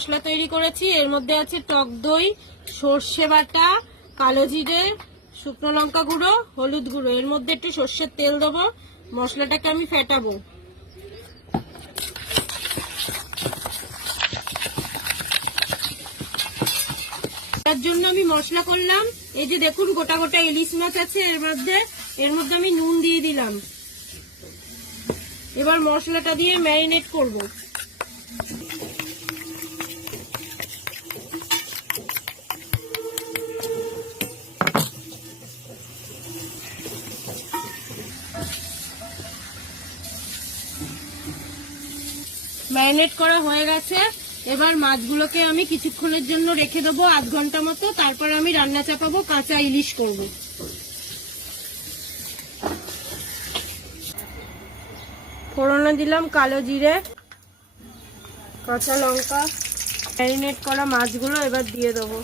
মশলা তৈরি করেছি। এর মধ্যে আছে টক দই, সর্ষে বাটা, কালো জিরে, শুকনো লঙ্কা গুঁড়ো, হলুদ গুঁড়ো। এর মধ্যে একটু সর্ষের তেল দেবো। মশলাটাকে আমি ফেটাবো। তার জন্য আমি মশলা করলাম, এই যে দেখুন গোটা গোটা ইলিশ মাছ আছে এর মধ্যে আমি নুন দিয়ে দিলাম। এবার মশলাটা দিয়ে ম্যারিনেট করব। ম্যারিনেট করা হয়ে গেছে। এবার মাছগুলোকে আমি কিছুক্ষণের জন্য রেখে দেবো, আধ ঘন্টা মতো। তারপর আমি রান্না চাপাবো, কাঁচা ইলিশ করব। ফোড়নে দিলাম কালো জিরে, কাঁচা লঙ্কা। ম্যারিনেট করা মাছগুলো এবার দিয়ে দেবো।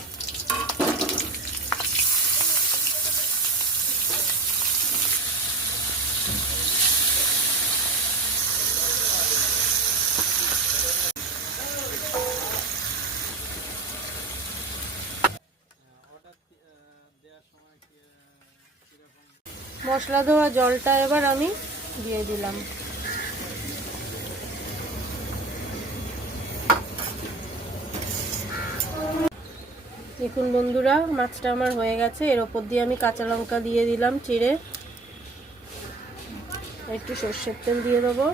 মশলা ধোয়া জলটা এবার আমি দিয়ে দিলাম। দেখুন বন্ধুরা, মাছটা আমার হয়ে গেছে। এর ওপর দিয়ে আমি কাঁচা লঙ্কা দিয়ে দিলাম চিড়ে, একটু সর্ষের তেল দিয়ে দেবো।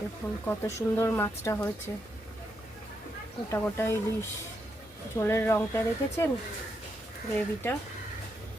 দেখুন কত সুন্দর মাছটা হয়েছে, গোটা গোটা ইলিশ। ঝোলের রংটা দেখেছেন, গ্রেভিটা।